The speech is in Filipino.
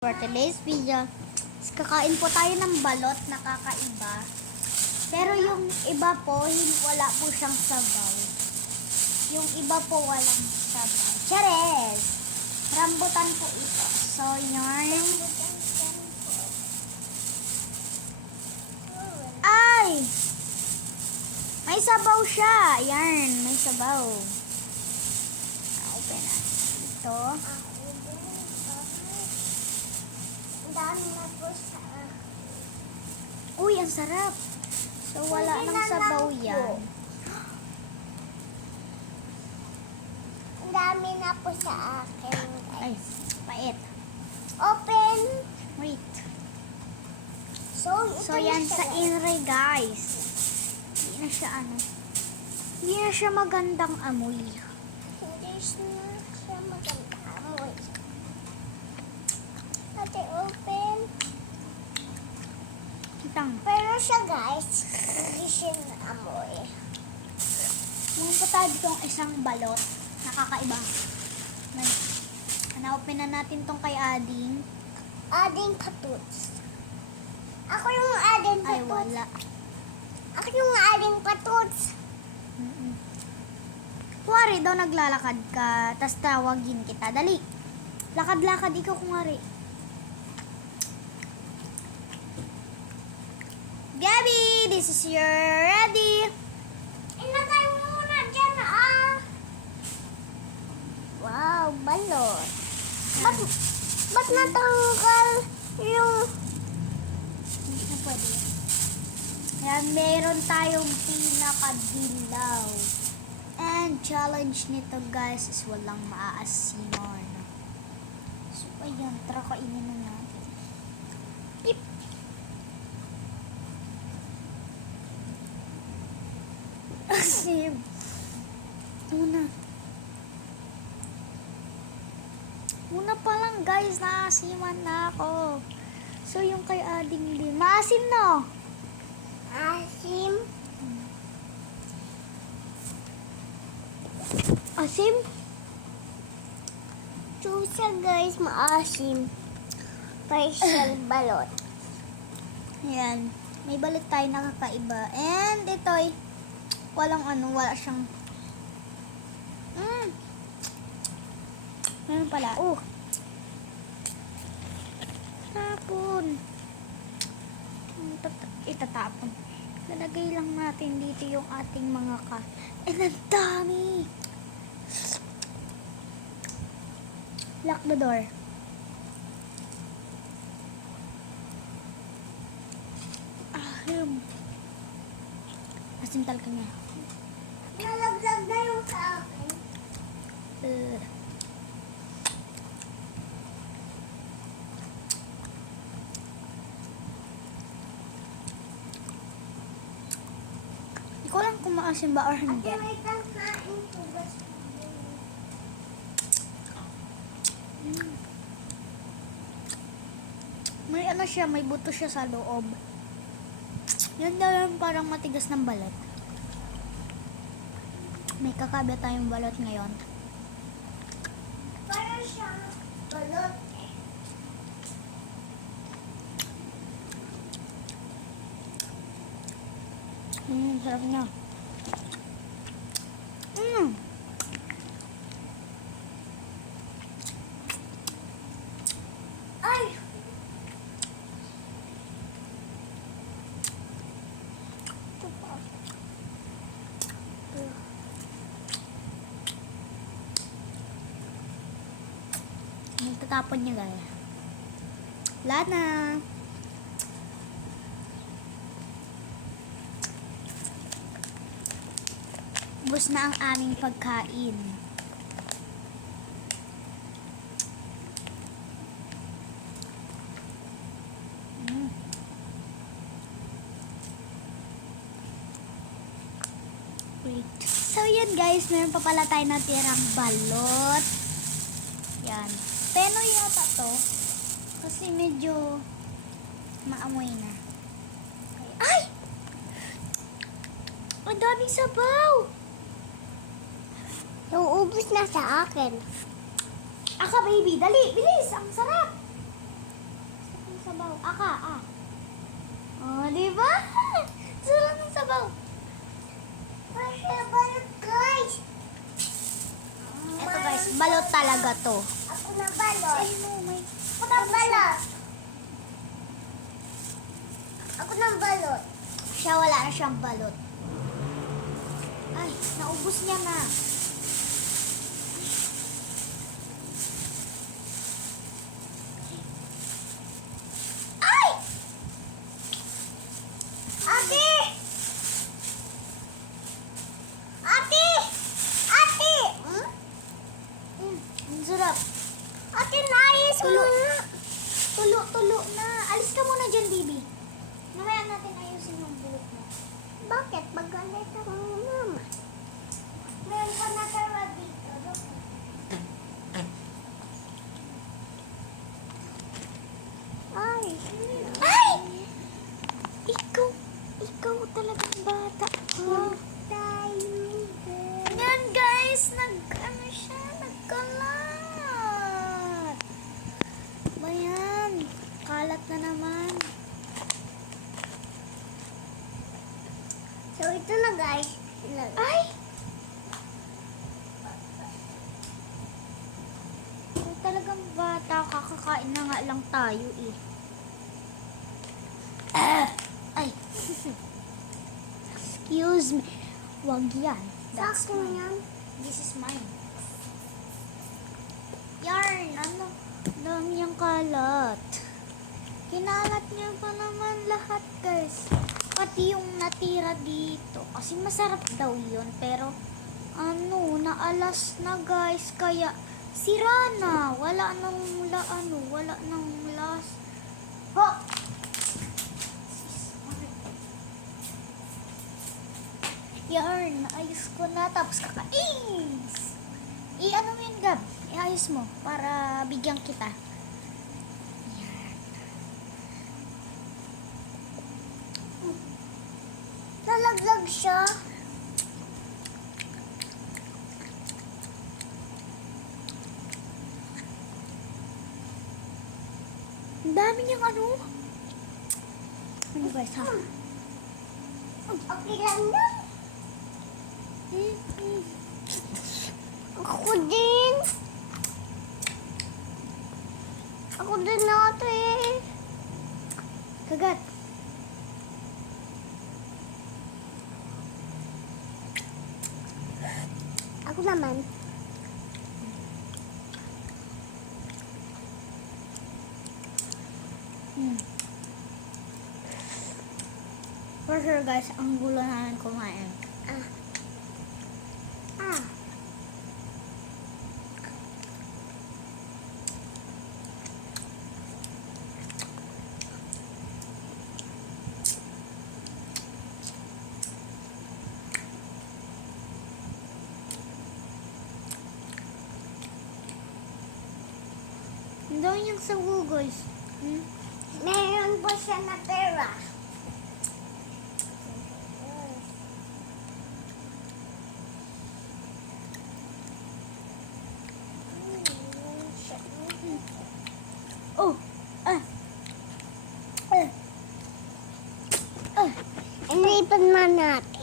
For today's video, kakain po tayo ng balot na kakaiba. Pero yung iba po, wala po siyang sabaw. Yung iba po walang sabaw. Chares! Rambutan po ito. So, yarn. Ay! May sabaw siya. Yarn, may sabaw. Open natin ito. Dami na po sa... Uy, ang sarap. So, wala nang sabaw yan. Ang dami na po sa akin, Ay, guys. pait. Open! Wait. So, ito So, yan sa inre, guys. Hindi na siya magandang amoy. Hindi na siya maganda amoy. Ate, open. Kitang. Pero siya, guys, hindi siya amoy. Meron pa tayo ditong isang balot. Nakakaiba. Na-open na natin tong kay Ading. Ading patuts. Ako yung ading Ay, patuts. wala. Ako yung ading patuts. Kuwari daw naglalakad ka, tas tawagin kita. Dali. Lakad-lakad ikaw kumari. Gabby, this is your ready. Ilagay mo muna dyan, ah. Wow, balot. Ba't natanggal yung... Hindi na pwede yan. Yan, meron tayong pinakadilaw. And challenge nito guys is walang maaasinon. So, ayun, tara kainin na natin. Yip! Asim! Una pa lang guys, naasiman na ako. So, yung kay Ading din. Maasim no? Asim. Asim? Chusa, guys, maasim. Partial balot. Ayan. May balot tayo na kakaiba. And ito ay wala siyang meron pala. Tapon. Itatapon. Lalagay lang natin dito yung ating mga And ang dami! Lock the door. Asim talaga niya. Nalaglag na yung sa akin. Hindi ko lang kung maasim ba or hindi. May tangkain po ba sa May ano siya, may buto siya sa loob. Yan daw yung parang matigas ng balot. May kakabit tayong balot ngayon. Para siya balot eh. Sarap niya. Ay! Ito pa. Nagtatapon niya gaya. Wala na. Ubus na ang aming pagkain. Wait. So, yan guys. Meron pa pala tayo natirang balot. Yan. Penoy yata to. Kasi medyo maamoy na. Ay! Ang daming sabaw! Nauubos na sa akin. Aka baby, dali, bilis, ang sarap. Aka, Oh, di ba? Sarap ng sabaw. Balot, guys. Ito guys, balot talaga to. Ako na balot. Ay mo, may... Ako na balot. Ako na balot. Siya wala na siyang balot. Ay, naubos niya na. Ay! Ate! Ate! Ate! Ang sarap. Ate, naayos mo Tulo. na. Tulo na. Alis ka muna dyan, baby. Mamaya natin ayusin yung bulok mo. Bakit? Magalit ang mama. Meron pa natara dito. Ay! Ay! Ikaw talagang bata. Yan guys, nagkalat. Bayan, kalat na naman. So, ito na guys. Ay! Ikaw talagang bata, kakakain na nga lang tayo eh. Ay! Excuse me. Wag yan. That's Sakto mine. yan. This is mine. Yarn, ano? Dami niyang kalat. Kinalat niya pa naman lahat, guys. Pati yung natira dito. Kasi masarap daw yun. Pero, naalas na, guys. Kaya, sira na. Wala nang las. Ho! Yarn, naayos ko na. Tapos kakain. I-ano mo yun, Gab? Iayos mo para bigyan kita. Yan. Nalaglag siya. Ang dami niyang ano. Ano guys, ha? Okay lang yan. Ako din. Ako din ate. Kagat. Ako naman. For sure guys, ang gulo namin kumain. Ah. Ang dami niyang sago guys. Meron pa siya na pera. Oh! Inipan na natin.